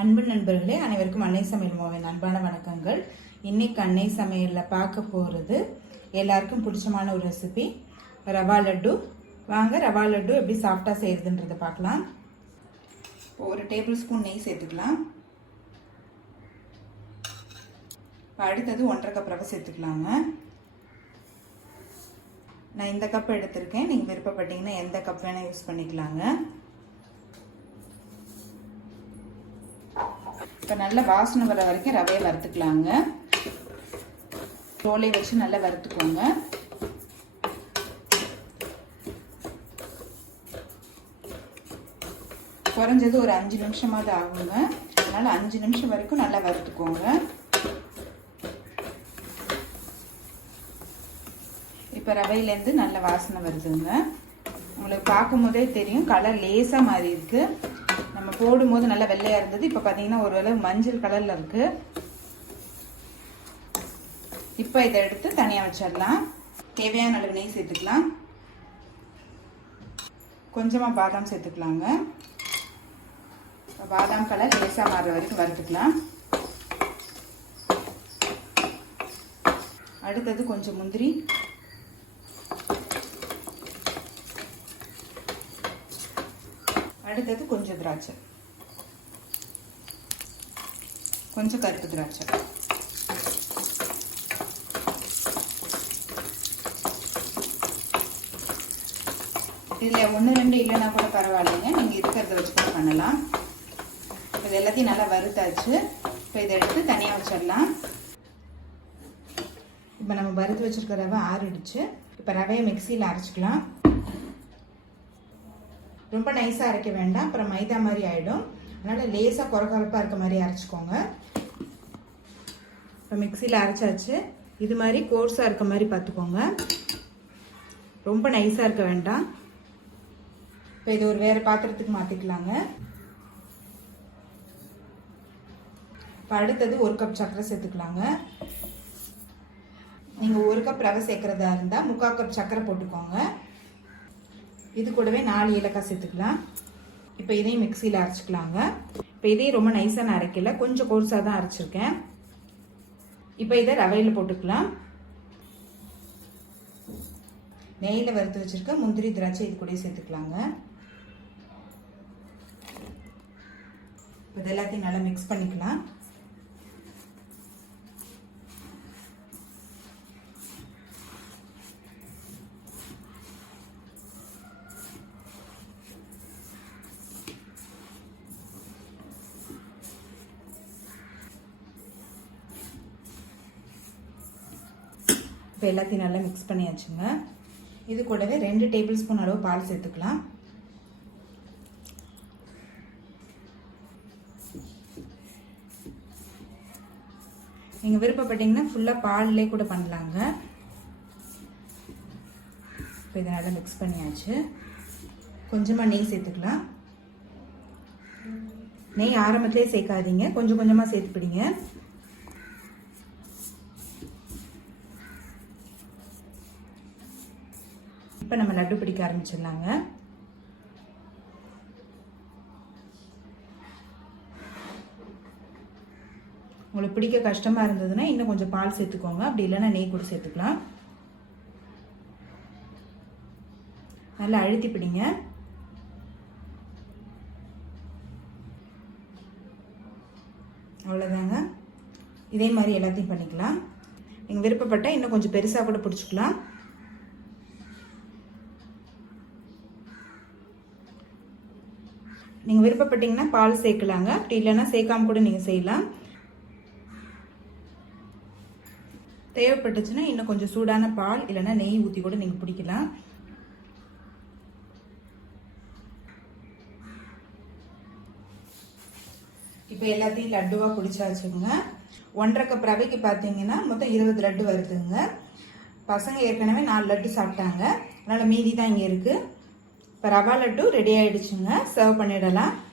அன்பு நண்பர்களே, அனைவருக்கும் அன்னை சமையல் மாவின் அன்பான வணக்கங்கள். இன்னைக்கு அன்னை சமையலில் பார்க்க போகிறது எல்லாருக்கும் பிடிச்சமான ஒரு ரெசிபி ரவா லட்டு. வாங்க ரவா லட்டு எப்படி சாஃப்டாக செய்யறதுன்றதை பார்க்கலாம். ஒரு டேபிள் ஸ்பூன் நெய் சேர்த்துக்கலாம். அடுத்தது 1.5 கப் ரவை சேர்த்துக்கலாங்க. நான் இந்த கப் எடுத்திருக்கேன். நீங்கள் விருப்பப்பட்டீங்கன்னா எந்த கப் வேணால் யூஸ் பண்ணிக்கலாங்க. இப்போ நல்ல வாசனை வர வரைக்கும் ரவையை வறுத்துக்கலாங்க. தோலை வச்சு நல்லா வறுத்துக்கோங்க. குறைஞ்சது ஒரு 5 நிமிஷமாவது ஆகுங்க. அதனால 5 நிமிஷம் வரைக்கும் நல்லா வறுத்துக்கோங்க. இப்போ ரவையிலேருந்து நல்ல வாசனை வருதுங்க. உங்களுக்கு பார்க்கும் போதே தெரியும், கலர் லேசாக மாறி இருக்கு. நம்ம போடும்போது நல்லா வெள்ளையா இருந்தது, இப்போ பார்த்தீங்கன்னா ஒரு மஞ்சள் கலர்ல இருக்கு. இப்போ இதை எடுத்து தனியாக வச்சிடலாம். தேவையான அளவு நெய் சேர்த்துக்கலாம். கொஞ்சமாக பாதாம் சேர்த்துக்கலாங்க. பாதாம் கலர் லேசாக மாறுற வரைக்கும் வறுத்துக்கலாம். அடுத்தது கொஞ்சம் முந்திரி, அடுத்தது கொஞ்சம் திராட்சை, கொஞ்சம் கருப்பு திராட்சை. இதில் 1-2 இல்லைன்னா கூட பரவாயில்லைங்க, நீங்கள் இருக்கிறத வச்சு கூட பண்ணலாம். இது எல்லாத்தையும் நல்லா வறுத்தாச்சு. இப்போ இதை எடுத்து தனியாக வச்சிடலாம். இப்போ நம்ம வறுத்து வச்சிருக்க ரவை ஆறிடுச்சு. இப்போ ரவையை மிக்சியில் அரைச்சிக்கலாம். ரொம்ப நைஸாக அரைக்க வேண்டாம், அப்புறம் மைதா மாதிரி ஆகிடும். அதனால் லேசாக குறக்குறப்பாக இருக்க மாதிரி அரைச்சிக்கோங்க. இப்போ மிக்சியில் அரைச்சாச்சு. இது மாதிரி கோர்ஸாக இருக்க மாதிரி பார்த்துக்கோங்க, ரொம்ப நைஸாக இருக்க வேண்டாம். இப்போ இது ஒரு வேறு பாத்திரத்துக்கு மாற்றிக்கலாங்க. இப்போ அடுத்தது 1 கப் சர்க்கரை சேர்த்துக்கலாங்க. நீங்கள் 1 கப் ரவை சேர்க்குறதா இருந்தால் 3/4 கப் சர்க்கரை போட்டுக்கோங்க. இது கூடவே 4 ஏலக்காய் சேர்த்துக்கலாம். இப்போ இதையும் மிக்சியில் அரைச்சிக்கலாங்க. இப்போ இதையும் ரொம்ப நைஸாக நான் அரைக்கல, கொஞ்சம் கோர்ஸாக தான் அரைச்சிருக்கேன். இப்போ இதை ரவையில் போட்டுக்கலாம். நெய்யில் வறுத்து வச்சிருக்க முந்திரி திராட்சை இது கூட சேர்த்துக்கலாங்க. இது எல்லாத்தையும் நல்லா மிக்ஸ் பண்ணிக்கலாம். இப்போ எல்லாத்தையும் நல்லா மிக்ஸ் பண்ணியாச்சுங்க. இது கூடவே 2 டேபிள் ஸ்பூன் அளவு பால் சேர்த்துக்கலாம். நீங்கள் விருப்பப்பட்டீங்கன்னா ஃபுல்லாக பால்லே கூட பண்ணலாங்க. இப்போ இதை நல்லா மிக்ஸ் பண்ணியாச்சு. கொஞ்சமாக நெய் சேர்த்துக்கலாம். நெய் ஆரம்பத்திலே சேர்க்காதீங்க, கொஞ்சம் கொஞ்சமாக சேர்த்துப்பிடிங்க. இப்போ நம்ம லட்டு பிடிக்க ஆரம்பிச்சிடலாங்க. உங்களுக்கு பிடிக்க கஷ்டமாக இருந்ததுன்னா இன்னும் கொஞ்சம் பால் சேர்த்துக்கோங்க, அப்படி இல்லைன்னா நெய் கூட சேர்த்துக்கலாம். நல்லா அழுத்தி பிடிங்க. அவ்வளோதாங்க. இதே மாதிரி எல்லாத்தையும் பண்ணிக்கலாம். நீங்கள் விருப்பப்பட்டால் இன்னும் கொஞ்சம் பெருசாக கூட பிடிச்சிக்கலாம். நீங்கள் விருப்பப்பட்டீங்கன்னா பால் சேர்க்கலாங்க, அப்படி இல்லைன்னா சேர்க்காம கூட நீங்கள் செய்யலாம். தேவைப்பட்டுச்சுன்னா இன்னும் கொஞ்சம் சூடான பால் இல்லைன்னா நெய் ஊற்றி கூட நீங்கள் பிடிக்கலாம். இப்போ எல்லாத்தையும் லட்டுவாக பிடிச்சாச்சுங்க. 1.5 கப் ரவைக்கு பார்த்தீங்கன்னா மொத்தம் 20 லட்டு வருதுங்க. பசங்க ஏற்கனவே 4 லட்டு சாப்பிட்டாங்க, அதனால் மீதி தான் இங்கே இருக்குது. இப்போ ரவா லட்டு ரெடி ஆகிடுச்சுங்க. சர்வ் பண்ணிடலாம்.